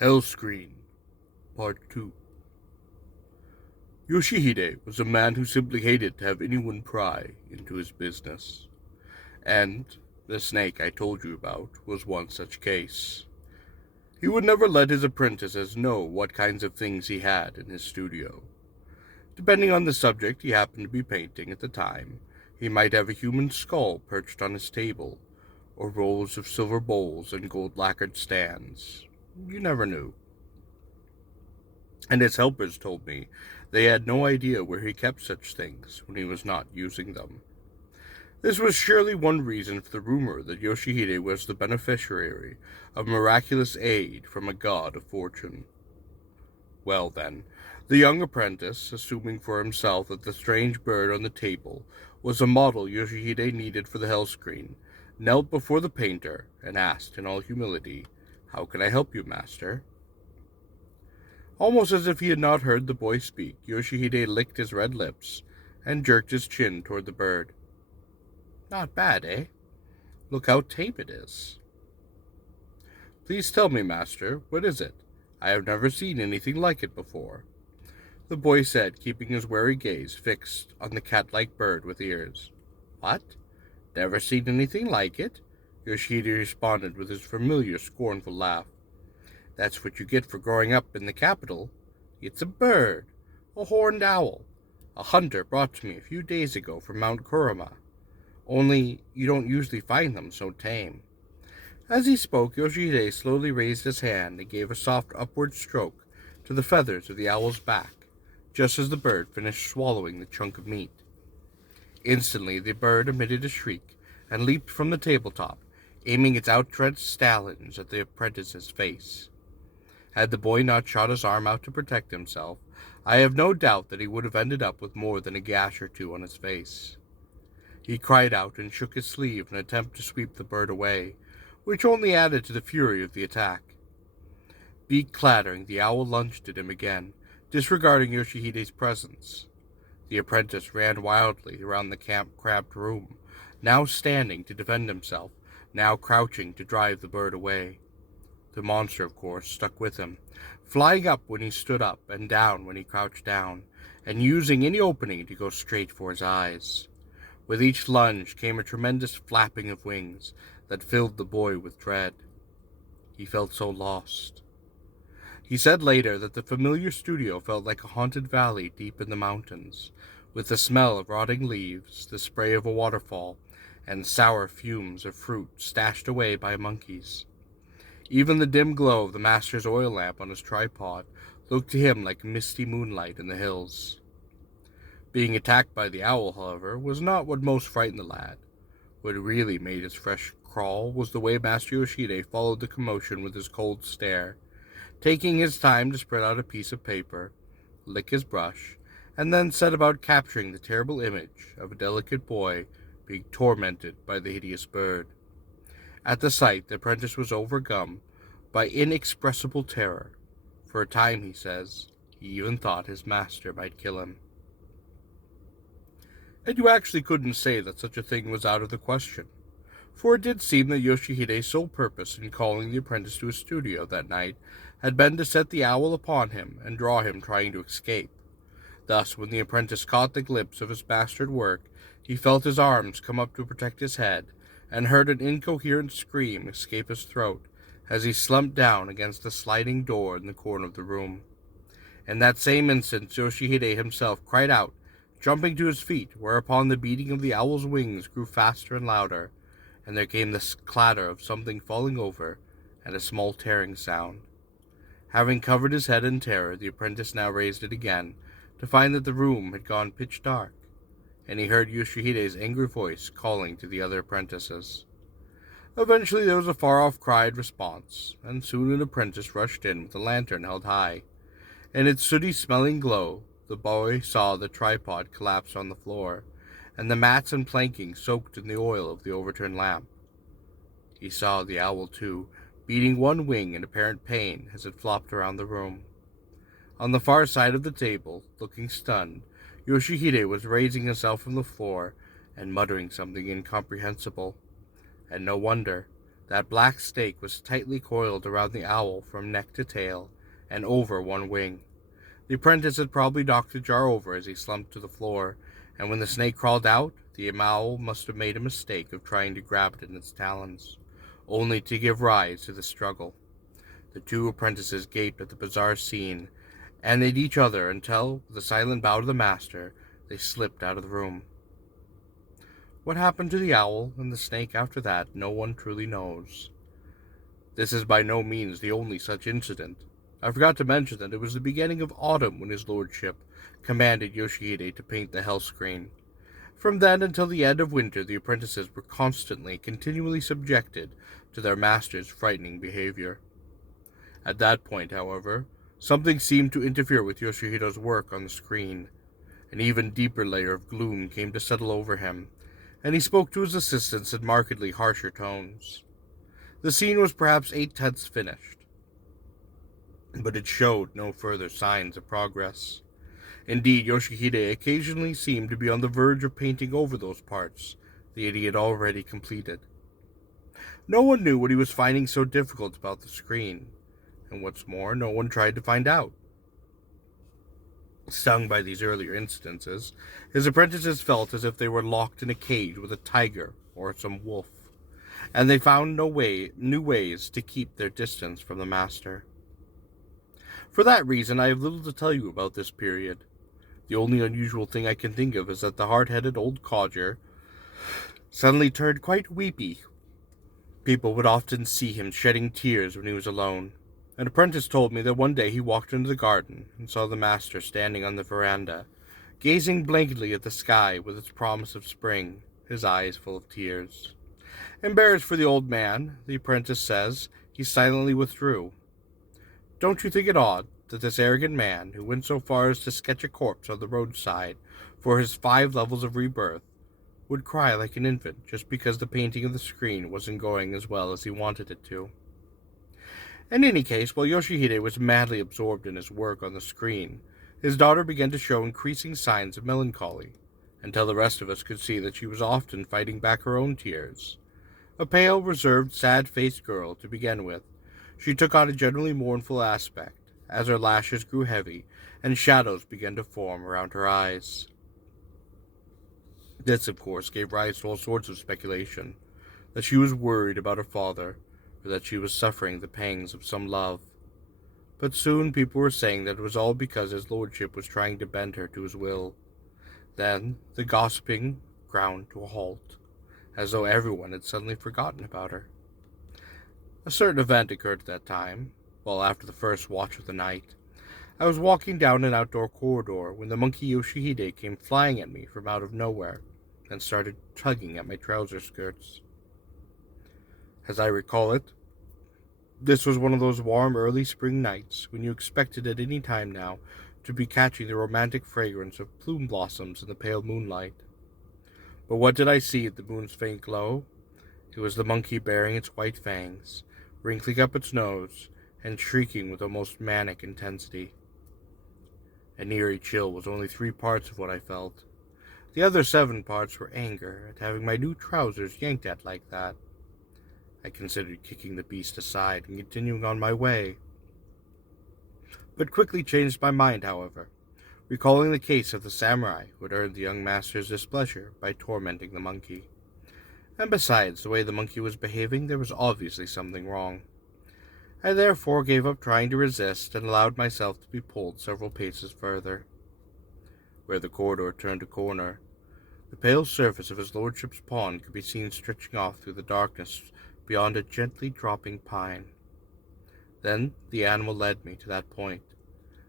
Hellscreen, Part 2. Yoshihide was a man who simply hated to have anyone pry into his business. And the snake I told you about was one such case. He would never let his apprentices know what kinds of things he had in his studio. Depending on the subject he happened to be painting at the time, he might have a human skull perched on his table, or rows of silver bowls and gold-lacquered stands. You never knew. And his helpers told me they had no idea where he kept such things when he was not using them. This was surely one reason for the rumor that Yoshihide was the beneficiary of miraculous aid from a god of fortune. Well then, the young apprentice, assuming for himself that the strange bird on the table was a model Yoshihide needed for the Hellscreen, knelt before the painter and asked in all humility, "How can I help you, master?" Almost as if he had not heard the boy speak, Yoshihide licked his red lips and jerked his chin toward the bird. "Not bad, eh? Look how tame it is." "Please tell me, master, what is it? I have never seen anything like it before," the boy said, keeping his wary gaze fixed on the cat-like bird with ears. "What? Never seen anything like it?" Yoshihide responded with his familiar scornful laugh. "That's what you get for growing up in the capital. It's a bird, a horned owl, a hunter brought to me a few days ago from Mount Kurama. Only you don't usually find them so tame." As he spoke, Yoshihide slowly raised his hand and gave a soft upward stroke to the feathers of the owl's back, just as the bird finished swallowing the chunk of meat. Instantly the bird emitted a shriek and leaped from the tabletop, aiming its outstretched talons at the apprentice's face. Had the boy not shot his arm out to protect himself, I have no doubt that he would have ended up with more than a gash or two on his face. He cried out and shook his sleeve in an attempt to sweep the bird away, which only added to the fury of the attack. Beak clattering, the owl lunged at him again, disregarding Yoshihide's presence. The apprentice ran wildly around the cramped room, now standing to defend himself, now crouching to drive the bird away. The monster, of course, stuck with him, flying up when he stood up and down when he crouched down, and using any opening to go straight for his eyes. With each lunge came a tremendous flapping of wings that filled the boy with dread. He felt so lost. He said later that the familiar studio felt like a haunted valley deep in the mountains, with the smell of rotting leaves, the spray of a waterfall, and sour fumes of fruit stashed away by monkeys. Even the dim glow of the master's oil lamp on his tripod looked to him like misty moonlight in the hills. Being attacked by the owl, however, was not what most frightened the lad. What really made his flesh crawl was the way Master Yoshihide followed the commotion with his cold stare, taking his time to spread out a piece of paper, lick his brush, and then set about capturing the terrible image of a delicate boy being tormented by the hideous bird. At the sight, the apprentice was overcome by inexpressible terror. For a time, he says, he even thought his master might kill him. And you actually couldn't say that such a thing was out of the question, for it did seem that Yoshihide's sole purpose in calling the apprentice to his studio that night had been to set the owl upon him and draw him trying to escape. Thus, when the apprentice caught the glimpse of his mastered work, he felt his arms come up to protect his head, and heard an incoherent scream escape his throat as he slumped down against the sliding door in the corner of the room. In that same instant, Yoshihide himself cried out, jumping to his feet, whereupon the beating of the owl's wings grew faster and louder, and there came the clatter of something falling over, and a small tearing sound. Having covered his head in terror, the apprentice now raised it again, to find that the room had gone pitch dark, and he heard Yoshihide's angry voice calling to the other apprentices. Eventually there was a far-off cried response, and soon an apprentice rushed in with a lantern held high. In its sooty-smelling glow, the boy saw the tripod collapse on the floor, and the mats and planking soaked in the oil of the overturned lamp. He saw the owl, too, beating one wing in apparent pain as it flopped around the room. On the far side of the table, looking stunned, Yoshihide was raising himself from the floor and muttering something incomprehensible. And no wonder. That black snake was tightly coiled around the owl from neck to tail and over one wing. The apprentice had probably knocked the jar over as he slumped to the floor, and when the snake crawled out, the owl must have made a mistake of trying to grab it in its talons, only to give rise to the struggle. The two apprentices gaped at the bizarre scene, and at each other until, with a silent bow to the master, they slipped out of the room. What happened to the owl and the snake after that, no one truly knows. This is by no means the only such incident. I forgot to mention that it was the beginning of autumn when his lordship commanded Yoshihide to paint the Hellscreen. From then until the end of winter, the apprentices were continually subjected to their master's frightening behavior. At that point, however, something seemed to interfere with Yoshihide's work on the screen. An even deeper layer of gloom came to settle over him, and he spoke to his assistants in markedly harsher tones. The scene was perhaps 8/10 finished, but it showed no further signs of progress. Indeed, Yoshihide occasionally seemed to be on the verge of painting over those parts that he had already completed. No one knew what he was finding so difficult about the screen, and what's more, no one tried to find out. Stung by these earlier instances, his apprentices felt as if they were locked in a cage with a tiger or some wolf, and they found new ways to keep their distance from the master. For that reason, I have little to tell you about this period. The only unusual thing I can think of is that the hard-headed old codger suddenly turned quite weepy. People would often see him shedding tears when he was alone. An apprentice told me that one day he walked into the garden and saw the master standing on the veranda, gazing blankly at the sky with its promise of spring, his eyes full of tears. Embarrassed for the old man, the apprentice says, he silently withdrew. Don't you think it odd that this arrogant man, who went so far as to sketch a corpse on the roadside for his 5 levels of rebirth, would cry like an infant just because the painting of the screen wasn't going as well as he wanted it to? In any case, while Yoshihide was madly absorbed in his work on the screen, his daughter began to show increasing signs of melancholy, until the rest of us could see that she was often fighting back her own tears. A pale, reserved, sad-faced girl to begin with, she took on a generally mournful aspect, as her lashes grew heavy and shadows began to form around her eyes. This, of course, gave rise to all sorts of speculation, that she was worried about her father, or that she was suffering the pangs of some love. But soon people were saying that it was all because his lordship was trying to bend her to his will. Then the gossiping ground to a halt, as though everyone had suddenly forgotten about her. A certain event occurred at that time, well after the first watch of the night. I was walking down an outdoor corridor when the monkey Yoshihide came flying at me from out of nowhere and started tugging at my trouser skirts. As I recall it, this was one of those warm early spring nights when you expected at any time now to be catching the romantic fragrance of plume blossoms in the pale moonlight. But what did I see at the moon's faint glow? It was the monkey baring its white fangs, wrinkling up its nose, and shrieking with almost manic intensity. An eerie chill was only 3 parts of what I felt. The other 7 parts were anger at having my new trousers yanked at like that. I considered kicking the beast aside and continuing on my way, but quickly changed my mind, however, recalling the case of the samurai who had earned the young master's displeasure by tormenting the monkey. And besides, the way the monkey was behaving, there was obviously something wrong. I therefore gave up trying to resist and allowed myself to be pulled several paces further. Where the corridor turned a corner, the pale surface of his lordship's pond could be seen stretching off through the darkness beyond a gently dropping pine. Then the animal led me to that point.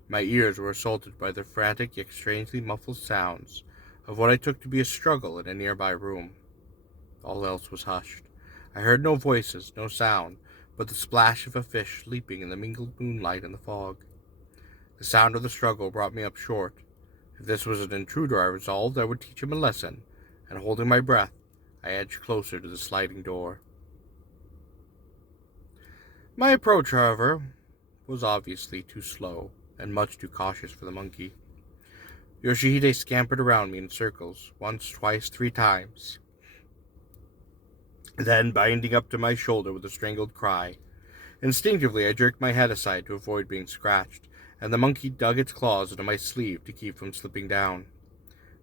My ears were assaulted by the frantic yet strangely muffled sounds of what I took to be a struggle in a nearby room. All else was hushed. I heard no voices, no sound, but the splash of a fish leaping in the mingled moonlight and the fog. The sound of the struggle brought me up short. If this was an intruder, I resolved I would teach him a lesson, and holding my breath, I edged closer to the sliding door. My approach, however, was obviously too slow and much too cautious for the monkey. Yoshihide scampered around me in circles, once, twice, 3 times. then binding up to my shoulder with a strangled cry. Instinctively, I jerked my head aside to avoid being scratched, and the monkey dug its claws into my sleeve to keep from slipping down.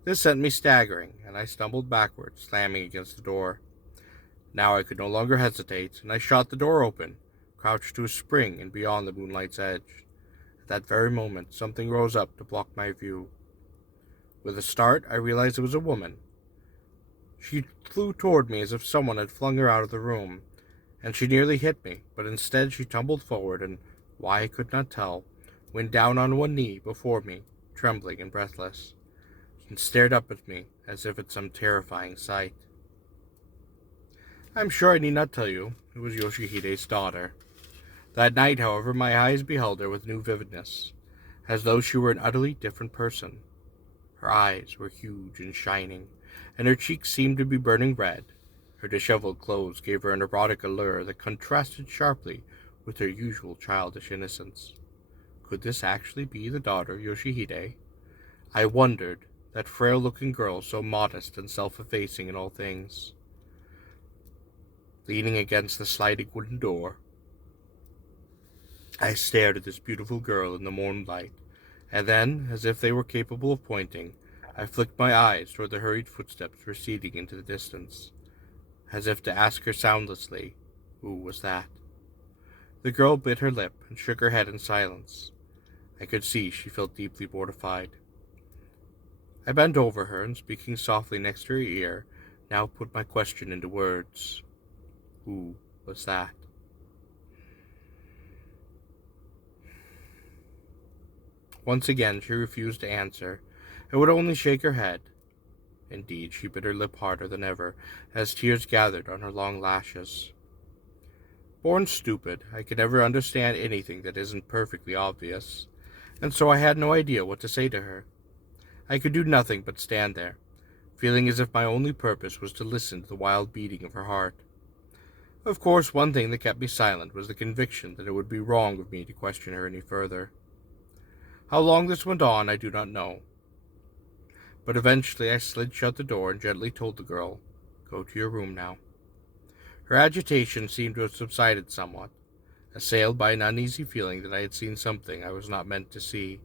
This sent me staggering, and I stumbled backward, slamming against the door. Now I could no longer hesitate, and I shot the door open, crouched to a spring and beyond the moonlight's edge. At that very moment, something rose up to block my view. With a start, I realized it was a woman. She flew toward me as if someone had flung her out of the room, and she nearly hit me, but instead she tumbled forward and, why I could not tell, went down on one knee before me, trembling and breathless, and stared up at me as if at some terrifying sight. I am sure I need not tell you it was Yoshihide's daughter. That night, however, my eyes beheld her with new vividness, as though she were an utterly different person. Her eyes were huge and shining, and her cheeks seemed to be burning red. Her disheveled clothes gave her an erotic allure that contrasted sharply with her usual childish innocence. Could this actually be the daughter of Yoshihide? I wondered, that frail-looking girl so modest and self-effacing in all things. Leaning against the sliding wooden door, I stared at this beautiful girl in the moonlight, and then, as if they were capable of pointing, I flicked my eyes toward the hurried footsteps receding into the distance, as if to ask her soundlessly, who was that? The girl bit her lip and shook her head in silence. I could see she felt deeply mortified. I bent over her and, speaking softly next to her ear, now put my question into words. Who was that? Once again she refused to answer, and would only shake her head. Indeed, she bit her lip harder than ever, as tears gathered on her long lashes. Born stupid, I could never understand anything that isn't perfectly obvious, and so I had no idea what to say to her. I could do nothing but stand there, feeling as if my only purpose was to listen to the wild beating of her heart. Of course, one thing that kept me silent was the conviction that it would be wrong of me to question her any further. How long this went on, I do not know. But eventually I slid shut the door and gently told the girl, "Go to your room now." Her agitation seemed to have subsided somewhat, assailed by an uneasy feeling that I had seen something I was not meant to see,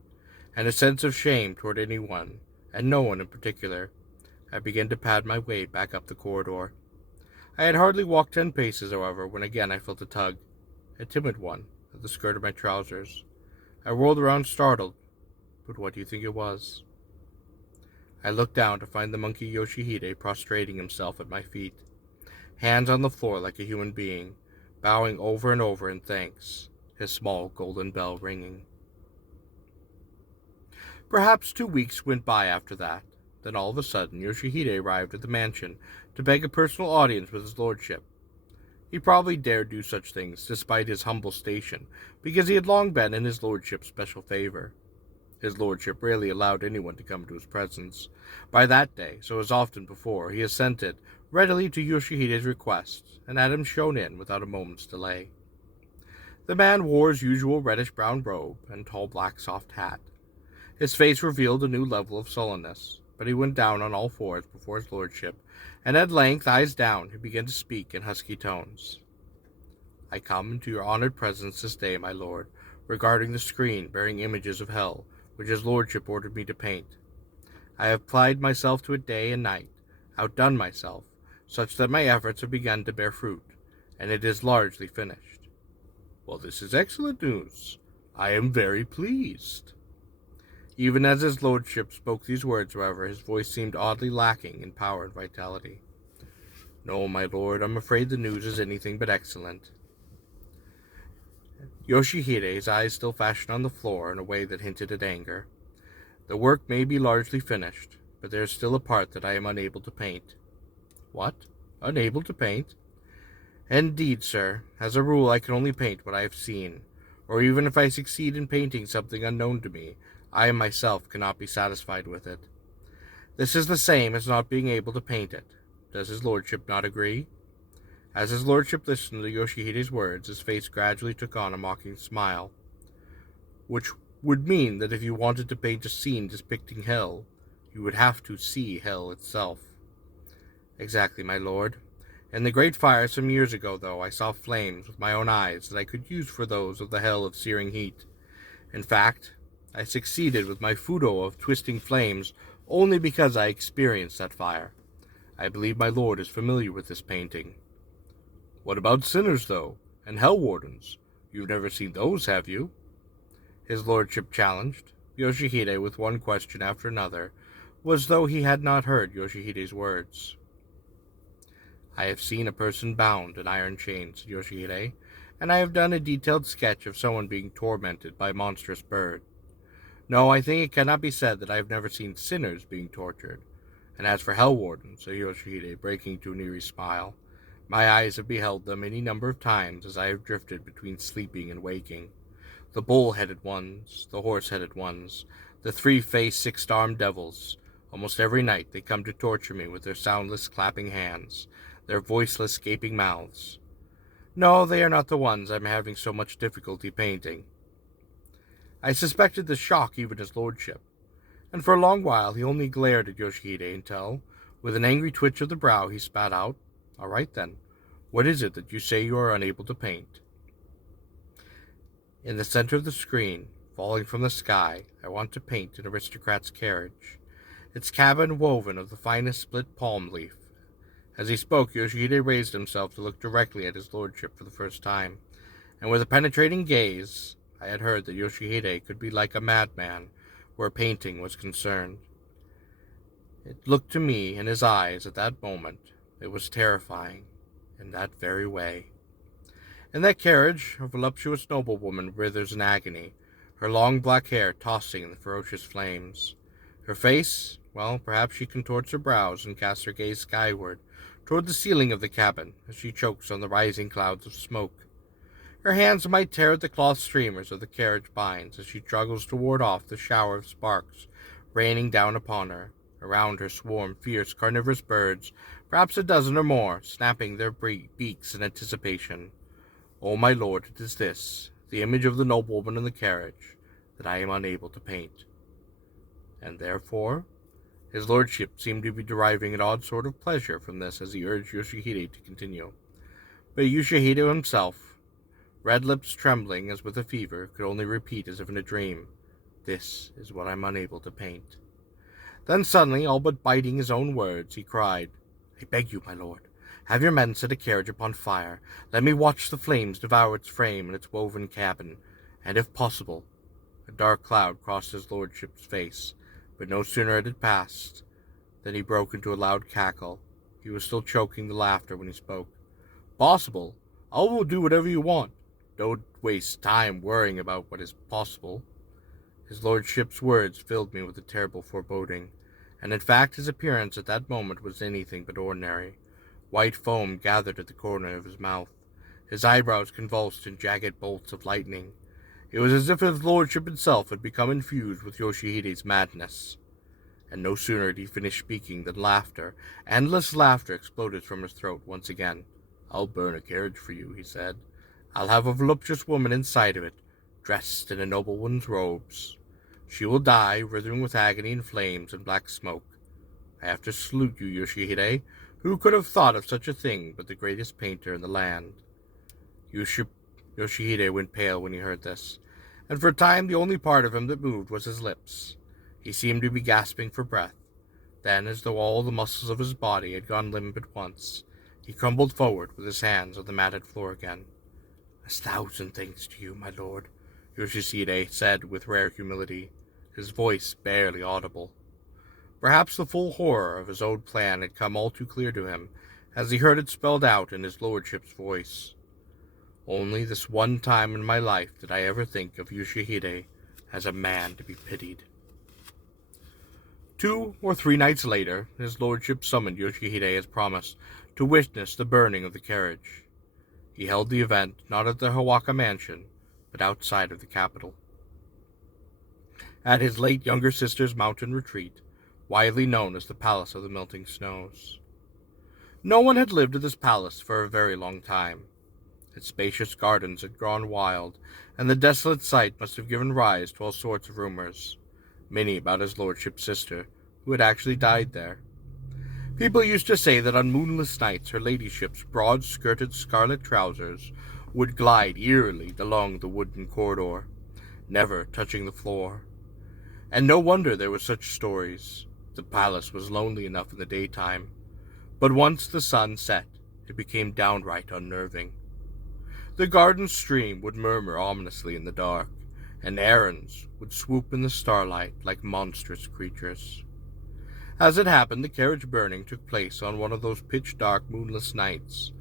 and a sense of shame toward anyone, and no one in particular. I began to pad my way back up the corridor. I had hardly walked 10 paces, however, when again I felt a tug, a timid one, at the skirt of my trousers. I whirled around startled, but what do you think it was? I looked down to find the monkey Yoshihide prostrating himself at my feet, hands on the floor like a human being, bowing over and over in thanks, his small golden bell ringing. Perhaps 2 weeks went by after that. Then all of a sudden Yoshihide arrived at the mansion to beg a personal audience with his lordship. He probably dared do such things despite his humble station, because he had long been in his lordship's special favor. His lordship rarely allowed anyone to come to his presence. By that day, so as often before, he assented readily to Yoshihide's request, and had him shown in without a moment's delay. The man wore his usual reddish-brown robe and tall black soft hat. His face revealed a new level of sullenness, but he went down on all fours before his lordship, and at length, eyes down, he began to speak in husky tones. "I come into your honored presence this day, my lord, regarding the screen bearing images of hell, which his lordship ordered me to paint. I have applied myself to it day and night, outdone myself, such that my efforts have begun to bear fruit, and it is largely finished." "Well, this is excellent news. I am very pleased." Even as his lordship spoke these words, however, his voice seemed oddly lacking in power and vitality. "No, my lord, I'm afraid the news is anything but excellent." Yoshihide, his eyes still fastened on the floor in a way that hinted at anger. "The work may be largely finished, but there is still a part that I am unable to paint." "What? Unable to paint?" "Indeed, sir. As a rule, I can only paint what I have seen, or even if I succeed in painting something unknown to me, I myself cannot be satisfied with it. This is the same as not being able to paint it. Does his lordship not agree?" As his lordship listened to Yoshihide's words, his face gradually took on a mocking smile. "Which would mean that if you wanted to paint a scene depicting hell, you would have to see hell itself." "Exactly, my lord. In the great fire some years ago, though, I saw flames with my own eyes that I could use for those of the hell of searing heat. In fact, I succeeded with my fudo of twisting flames only because I experienced that fire. I believe my lord is familiar with this painting. What about sinners, though, and hell wardens? You've never seen those, have you? His lordship challenged Yoshihide with one question after another, was though he had not heard Yoshihide's words. I have seen a person bound in iron chains, said Yoshihide, and I have done a detailed sketch of someone being tormented by a monstrous bird. No, I think it cannot be said that I have never seen sinners being tortured. And as for hell wardens, said Yoshihide, breaking into an eerie smile, my eyes have beheld them any number of times as I have drifted between sleeping and waking. The bull-headed ones, the horse-headed ones, the three-faced, six-armed devils. Almost every night they come to torture me with their soundless clapping hands, their voiceless gaping mouths. No, they are not the ones I am having so much difficulty painting. I suspected the shock even his lordship, and for a long while he only glared at Yoshihide until, with an angry twitch of the brow, he spat out, "All right then, what is it that you say you are unable to paint?" In the center of the screen, falling from the sky, I want to paint an aristocrat's carriage, its cabin woven of the finest split palm leaf. As he spoke, Yoshihide raised himself to look directly at his lordship for the first time, and with a penetrating gaze, I had heard that Yoshihide could be like a madman where painting was concerned. It looked to me in his eyes at that moment. It was terrifying, in that very way. In that carriage, a voluptuous noblewoman writhers in agony, her long black hair tossing in the ferocious flames. Her face, well, perhaps she contorts her brows and casts her gaze skyward, toward the ceiling of the cabin, as she chokes on the rising clouds of smoke. Her hands might tear at the cloth streamers of the carriage binds as she struggles to ward off the shower of sparks raining down upon her. Around her swarm fierce carnivorous birds, perhaps a dozen or more, snapping their beaks in anticipation. Oh, my lord, it is this, the image of the noblewoman in the carriage, that I am unable to paint. And therefore, his lordship seemed to be deriving an odd sort of pleasure from this as he urged Yoshihide to continue. But Yoshihide himself, red lips trembling as with a fever, could only repeat as if in a dream, "This is what I am unable to paint." Then suddenly, all but biting his own words, he cried, "I beg you, my lord, have your men set a carriage upon fire. Let me watch the flames devour its frame and its woven cabin, and if possible—" A dark cloud crossed his lordship's face, but no sooner had it passed than he broke into a loud cackle. He was still choking the laughter when he spoke. "Possible? I will do whatever you want. Don't waste time worrying about what is possible." His lordship's words filled me with a terrible foreboding, and in fact his appearance at that moment was anything but ordinary. White foam gathered at the corner of his mouth, his eyebrows convulsed in jagged bolts of lightning. It was as if his lordship himself had become infused with Yoshihide's madness. And no sooner had he finished speaking than laughter, endless laughter, exploded from his throat once again. "I'll burn a carriage for you," he said. "I'll have a voluptuous woman inside of it, dressed in a noblewoman's robes. She will die, writhing with agony and flames and black smoke. I have to salute you, Yoshihide. Who could have thought of such a thing but the greatest painter in the land?" Yoshihide went pale when he heard this, and for a time the only part of him that moved was his lips. He seemed to be gasping for breath. Then, as though all the muscles of his body had gone limp at once, he crumbled forward with his hands on the matted floor again. "A thousand thanks to you, my lord," Yoshihide said with rare humility, his voice barely audible. Perhaps the full horror of his own plan had come all too clear to him, as he heard it spelled out in his lordship's voice. Only this one time in my life did I ever think of Yoshihide as a man to be pitied. 2 or 3 nights later, his lordship summoned Yoshihide as promised to witness the burning of the carriage. He held the event not at the Hawaka mansion, but outside of the capital, at his late younger sister's mountain retreat, widely known as the Palace of the Melting Snows. No one had lived in this palace for a very long time. Its spacious gardens had grown wild, and the desolate site must have given rise to all sorts of rumors, many about his lordship's sister, who had actually died there. People used to say that on moonless nights her ladyship's broad-skirted scarlet trousers would glide eerily along the wooden corridor, never touching the floor. And no wonder there were such stories. The palace was lonely enough in the daytime, but once the sun set, it became downright unnerving. The garden stream would murmur ominously in the dark, and errands would swoop in the starlight like monstrous creatures. As it happened, the carriage burning took place on one of those pitch-dark, moonless nights.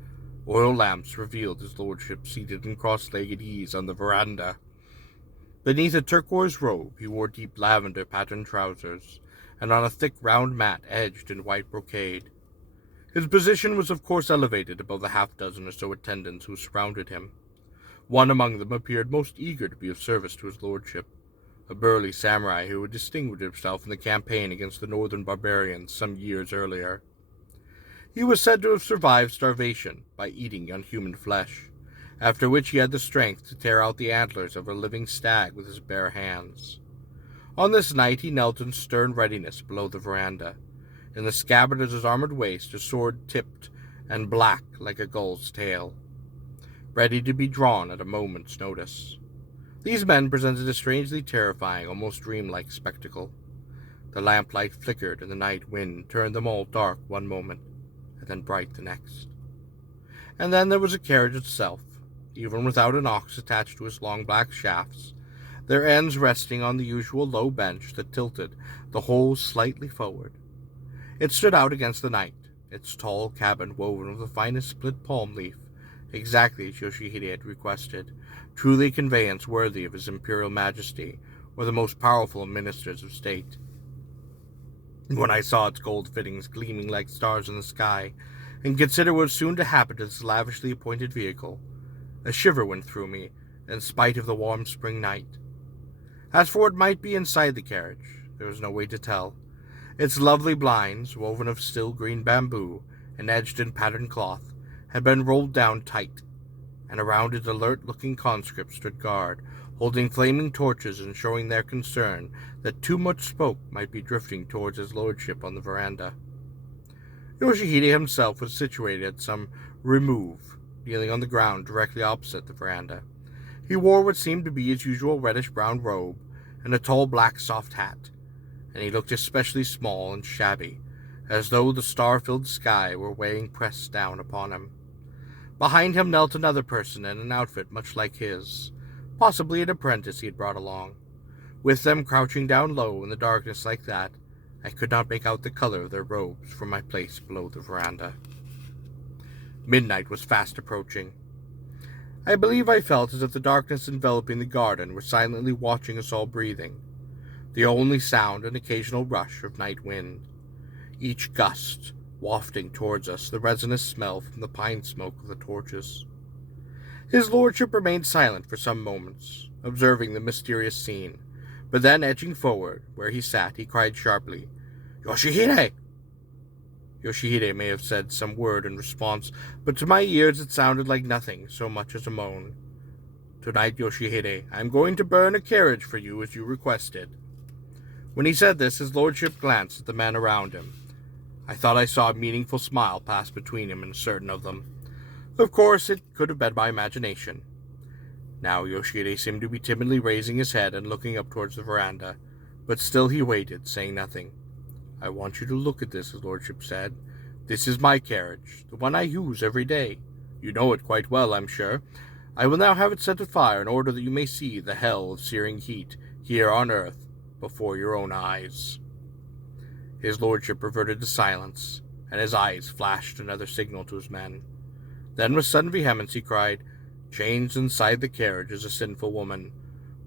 Oil lamps revealed his lordship seated in cross-legged ease on the veranda. Beneath a turquoise robe, he wore deep lavender-patterned trousers, and on a thick round mat edged in white brocade. His position was of course elevated above the half-dozen or so attendants who surrounded him. One among them appeared most eager to be of service to his lordship, a burly samurai who had distinguished himself in the campaign against the northern barbarians some years earlier. He was said to have survived starvation by eating unhuman flesh, after which he had the strength to tear out the antlers of a living stag with his bare hands. On this night he knelt in stern readiness below the veranda, in the scabbard at his armored waist a sword tipped and black like a gull's tail, ready to be drawn at a moment's notice. These men presented a strangely terrifying, almost dreamlike spectacle. The lamplight flickered and the night wind turned them all dark one moment, and then bright the next. And then there was the carriage itself, even without an ox attached to its long black shafts, their ends resting on the usual low bench that tilted the whole slightly forward. It stood out against the night, its tall cabin woven of the finest split palm leaf, exactly as Yoshihide had requested, truly a conveyance worthy of his imperial majesty or the most powerful ministers of state. When I saw its gold fittings gleaming like stars in the sky, and considered what was soon to happen to this lavishly appointed vehicle, a shiver went through me, in spite of the warm spring night. As for what might be inside the carriage, there was no way to tell. Its lovely blinds, woven of still green bamboo and edged in patterned cloth, had been rolled down tight, and around it alert-looking conscripts stood guard, holding flaming torches and showing their concern that too much smoke might be drifting towards his lordship on the veranda. Yoshihide himself was situated at some remove, kneeling on the ground directly opposite the veranda. He wore what seemed to be his usual reddish-brown robe and a tall black soft hat, and he looked especially small and shabby, as though the star-filled sky were weighing pressed down upon him. Behind him knelt another person in an outfit much like his, possibly an apprentice he had brought along. With them crouching down low in the darkness like that, I could not make out the color of their robes from my place below the veranda. Midnight was fast approaching. I believe I felt as if the darkness enveloping the garden were silently watching us all breathing, the only sound an occasional rush of night wind, each gust wafting towards us the resinous smell from the pine smoke of the torches. His lordship remained silent for some moments, observing the mysterious scene, but then edging forward, where he sat, he cried sharply, "Yoshihide!" Yoshihide may have said some word in response, but to my ears it sounded like nothing so much as a moan. "Tonight, Yoshihide, I am going to burn a carriage for you as you requested." When he said this, his lordship glanced at the men around him. I thought I saw a meaningful smile pass between him and certain of them. Of course, it could have been my imagination. Now Yoshihide seemed to be timidly raising his head and looking up towards the veranda, but still he waited, saying nothing. "I want you to look at this," his lordship said. "This is my carriage, the one I use every day. You know it quite well, I'm sure. I will now have it set afire in order that you may see the hell of searing heat here on earth before your own eyes." His lordship reverted to silence, and his eyes flashed another signal to his men. Then with sudden vehemence he cried, "Chained inside the carriage is a sinful woman.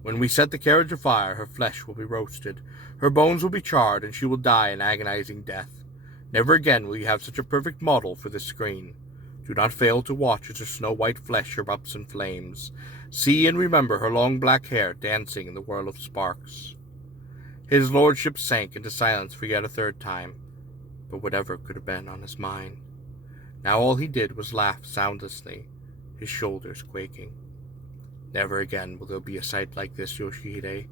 When we set the carriage afire, her flesh will be roasted, her bones will be charred, and she will die an agonizing death. Never again will you have such a perfect model for this screen. Do not fail to watch as her snow-white flesh erupts in flames. See and remember her long black hair dancing in the whirl of sparks." His lordship sank into silence for yet a third time, but whatever could have been on his mind. Now all he did was laugh soundlessly, his shoulders quaking. "Never again will there be a sight like this, Yoshihide.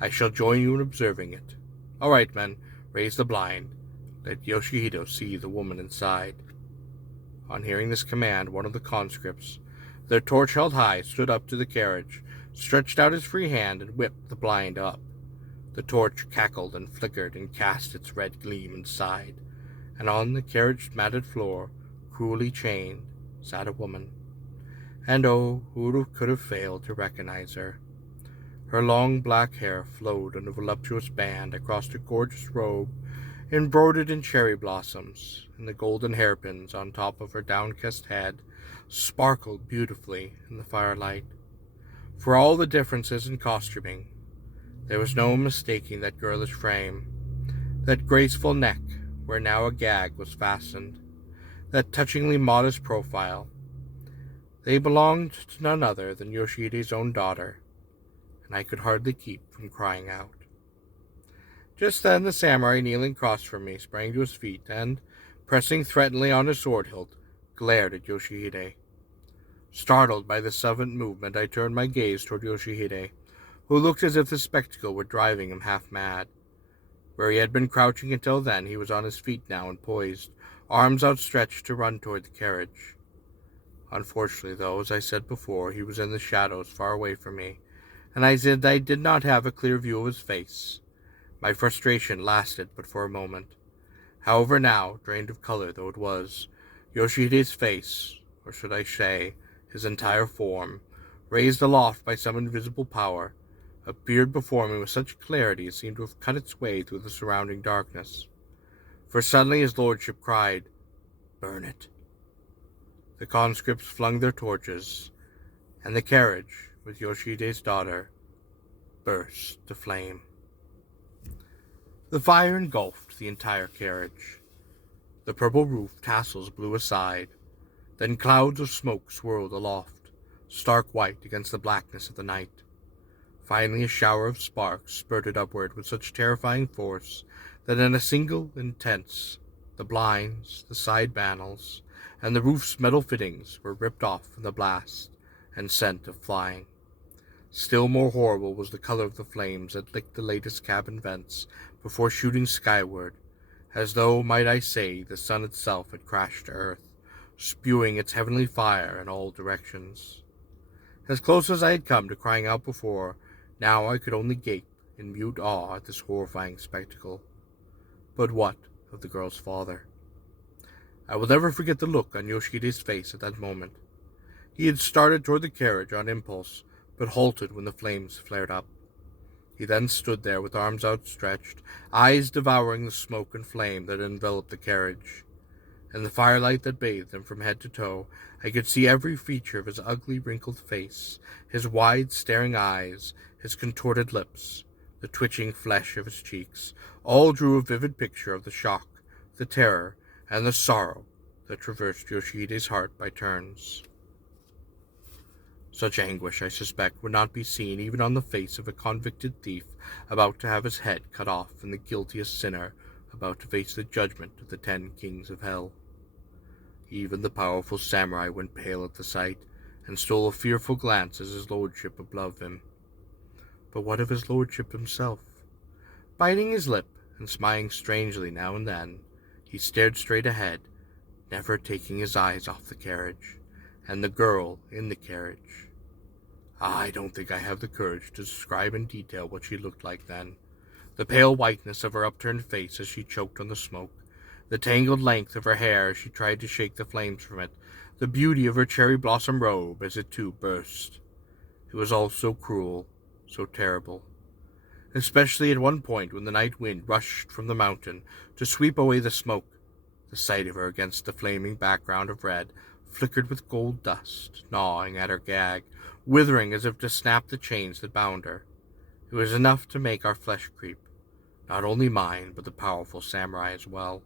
I shall join you in observing it. All right, men, raise the blind. let Yoshihito see the woman inside. On hearing this command, one of the conscripts, their torch held high, stood up to the carriage, stretched out his free hand, and whipped the blind up. The torch cackled and flickered and cast its red gleam inside, and on the carriage-matted floor, cruelly chained, sat a woman. And oh, who could have failed to recognize her? Her long black hair flowed in a voluptuous band across her gorgeous robe, embroidered in cherry blossoms, and the golden hairpins on top of her downcast head sparkled beautifully in the firelight. For all the differences in costuming, there was no mistaking that girlish frame, that graceful neck where now a gag was fastened, that touchingly modest profile. They belonged to none other than Yoshihide's own daughter, and I could hardly keep from crying out. Just then the samurai kneeling across from me sprang to his feet and, pressing threateningly on his sword hilt, glared at Yoshihide. Startled by this sudden movement, I turned my gaze toward Yoshihide, who looked as if the spectacle were driving him half mad. Where he had been crouching until then, he was on his feet now and poised, arms outstretched to run toward the carriage. Unfortunately, though, as I said before, he was in the shadows far away from me, and I did not have a clear view of his face. My frustration lasted but for a moment. However, now, drained of color though it was, Yoshihide's face, or should I say, his entire form, raised aloft by some invisible power, appeared before me with such clarity it seemed to have cut its way through the surrounding darkness. For suddenly his lordship cried, "Burn it!" The conscripts flung their torches, and the carriage, with Yoshihide's daughter, burst to flame. The fire engulfed the entire carriage. The purple roof tassels blew aside, then clouds of smoke swirled aloft, stark white against the blackness of the night. Finally a shower of sparks spurted upward with such terrifying force that in a single intense, the blinds, the side panels, and the roof's metal fittings were ripped off in the blast and sent flying. Still more horrible was the color of the flames that licked the latest cabin vents before shooting skyward, as though, might I say, the sun itself had crashed to earth, spewing its heavenly fire in all directions. As close as I had come to crying out before, now I could only gape in mute awe at this horrifying spectacle. But what of the girl's father? I will never forget the look on Yoshihide's face at that moment. He had started toward the carriage on impulse, but halted when the flames flared up. He then stood there with arms outstretched, eyes devouring the smoke and flame that enveloped the carriage. In the firelight that bathed him from head to toe, I could see every feature of his ugly, wrinkled face, his wide, staring eyes, his contorted lips, the twitching flesh of his cheeks, all drew a vivid picture of the shock, the terror, and the sorrow that traversed Yoshihide's heart by turns. Such anguish, I suspect, would not be seen even on the face of a convicted thief about to have his head cut off and the guiltiest sinner about to face the judgment of the 10 kings of hell. Even the powerful samurai went pale at the sight, and stole a fearful glance at his lordship above him. But what of his lordship himself? Biting his lip and smiling strangely now and then, he stared straight ahead, never taking his eyes off the carriage, and the girl in the carriage. I don't think I have the courage to describe in detail what she looked like then. The pale whiteness of her upturned face as she choked on the smoke, the tangled length of her hair as she tried to shake the flames from it, the beauty of her cherry blossom robe as it too burst. It was all so cruel, so terrible. Especially at one point when the night wind rushed from the mountain to sweep away the smoke. The sight of her against the flaming background of red flickered with gold dust, gnawing at her gag, withering as if to snap the chains that bound her. It was enough to make our flesh creep, not only mine, but the powerful samurai as well,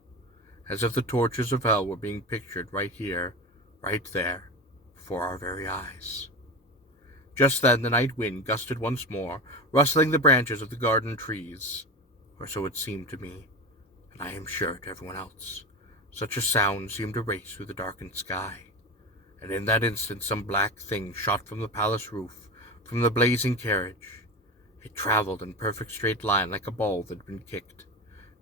as if the tortures of hell were being pictured right here, right there, before our very eyes. Just then the night wind gusted once more, rustling the branches of the garden trees, or so it seemed to me, and I am sure to everyone else. Such a sound seemed to race through the darkened sky, and in that instant some black thing shot from the palace roof, from the blazing carriage. It traveled in perfect straight line like a ball that had been kicked,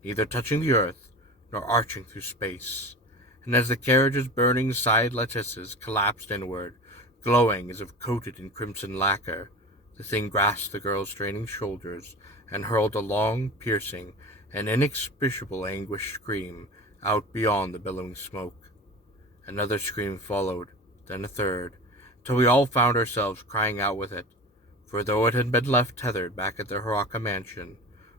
neither touching the earth nor arching through space, and as the carriage's burning side lattices collapsed inward, glowing as if coated in crimson lacquer, the thing grasped the girl's straining shoulders and hurled a long, piercing, and inexpressible anguish scream out beyond the billowing smoke. Another scream followed, then a third, till we all found ourselves crying out with it, for though it had been left tethered back at the Hiraka mansion,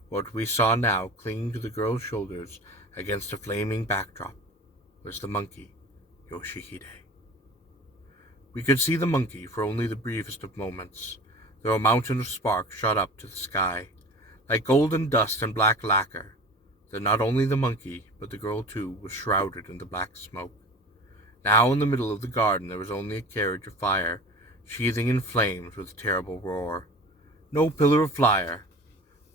what we saw now clinging to the girl's shoulders against a flaming backdrop was the monkey, Yoshihide. We could see the monkey for only the briefest of moments, though a mountain of sparks shot up to the sky, like golden dust and black lacquer. Then not only the monkey, but the girl too, was shrouded in the black smoke. Now in the middle of the garden there was only a carriage of fire, sheathing in flames with a terrible roar. No pillar of fire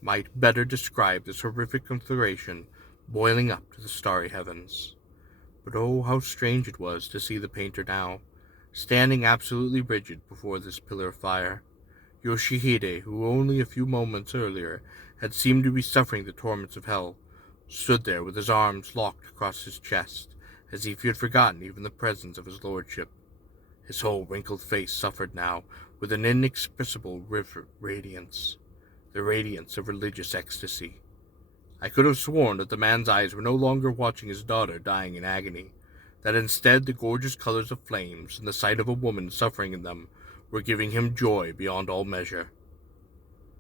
might better describe this horrific conflagration boiling up to the starry heavens. But oh, how strange it was to see the painter now, standing absolutely rigid before this pillar of fire. Yoshihide, who only a few moments earlier had seemed to be suffering the torments of hell, stood there with his arms locked across his chest, as if he had forgotten even the presence of his lordship. His whole wrinkled face suffered now with an inexpressible radiance, the radiance of religious ecstasy. I could have sworn that the man's eyes were no longer watching his daughter dying in agony, that instead the gorgeous colors of flames and the sight of a woman suffering in them were giving him joy beyond all measure.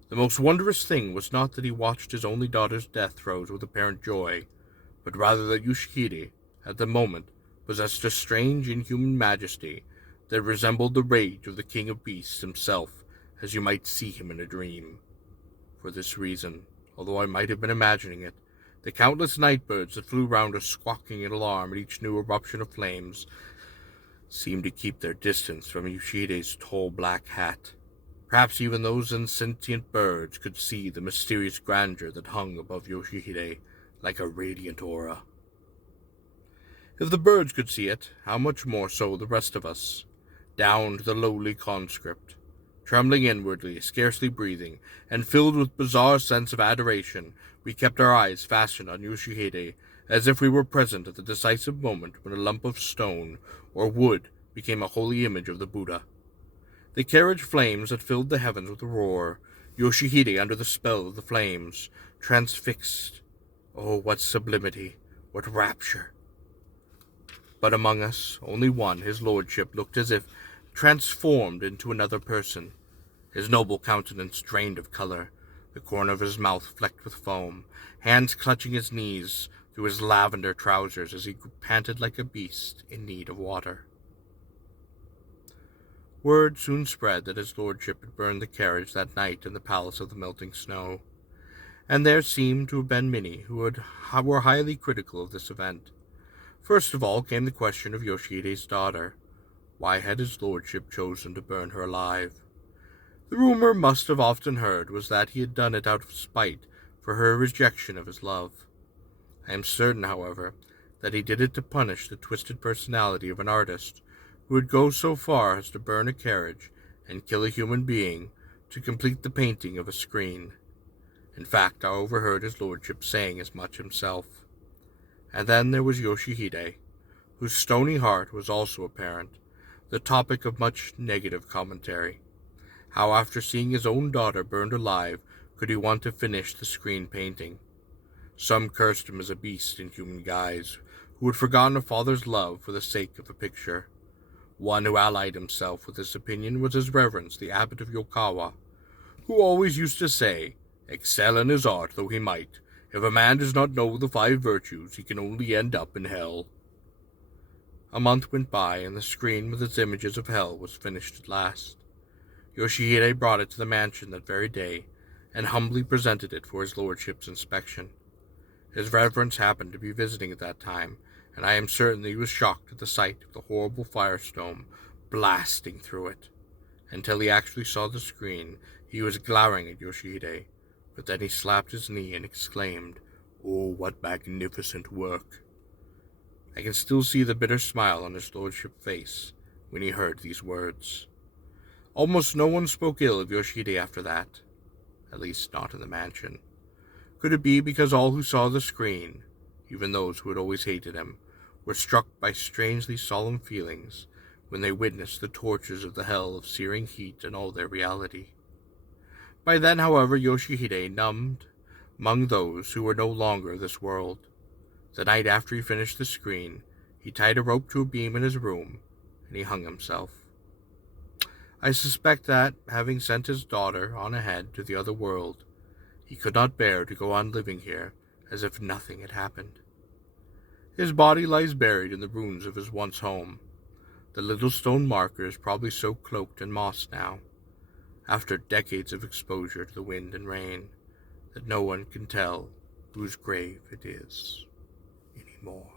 The most wondrous thing was not that he watched his only daughter's death throes with apparent joy, but rather that Yoshihide, at the moment, possessed a strange inhuman majesty that resembled the rage of the king of beasts himself, as you might see him in a dream. For this reason, although I might have been imagining it, the countless night birds that flew round us squawking in alarm at each new eruption of flames seemed to keep their distance from Yoshihide's tall black hat. Perhaps even those insentient birds could see the mysterious grandeur that hung above Yoshihide like a radiant aura. If the birds could see it, how much more so the rest of us, down to the lowly conscript. Trembling inwardly, scarcely breathing, and filled with bizarre sense of adoration, we kept our eyes fastened on Yoshihide, as if we were present at the decisive moment when a lump of stone or wood became a holy image of the Buddha. The carriage flames that filled the heavens with a roar, Yoshihide under the spell of the flames, transfixed. Oh, what sublimity, what rapture! But among us, only one, his lordship, looked as if transformed into another person, his noble countenance drained of color, the corner of his mouth flecked with foam, hands clutching his knees through his lavender trousers as he panted like a beast in need of water. Word soon spread that his lordship had burned the carriage that night in the palace of the melting snow, and there seemed to have been many who were highly critical of this event. First of all came the question of Yoshihide's daughter. Why had his lordship chosen to burn her alive? The rumor must have often heard was that he had done it out of spite for her rejection of his love. I am certain, however, that he did it to punish the twisted personality of an artist who would go so far as to burn a carriage and kill a human being to complete the painting of a screen. In fact, I overheard his lordship saying as much himself. And then there was Yoshihide, whose stony heart was also apparent, the topic of much negative commentary. How after seeing his own daughter burned alive could he want to finish the screen painting? Some cursed him as a beast in human guise, who had forgotten a father's love for the sake of a picture. One who allied himself with this opinion was his reverence, the abbot of Yokawa, who always used to say, "Excel in his art though he might, if a man does not know the 5 virtues, he can only end up in hell." A month went by, and the screen with its images of hell was finished at last. Yoshihide brought it to the mansion that very day, and humbly presented it for his lordship's inspection. His reverence happened to be visiting at that time, and I am certain that he was shocked at the sight of the horrible firestorm blasting through it. Until he actually saw the screen, he was glowering at Yoshihide, but then he slapped his knee and exclaimed, "Oh, what magnificent work!" I can still see the bitter smile on his lordship's face when he heard these words. Almost no one spoke ill of Yoshihide after that, at least not in the mansion. Could it be because all who saw the screen Even those who had always hated him were struck by strangely solemn feelings when they witnessed the tortures of the hell of searing heat in all their reality. By then, however, Yoshihide numbed among those who were no longer of this world. The night after he finished the screen, he tied a rope to a beam in his room, and he hung himself. I suspect that, having sent his daughter on ahead to the other world, he could not bear to go on living here as if nothing had happened. His body lies buried in the ruins of his once home. The little stone marker is probably so cloaked in moss now, after decades of exposure to the wind and rain, that no one can tell whose grave it is anymore.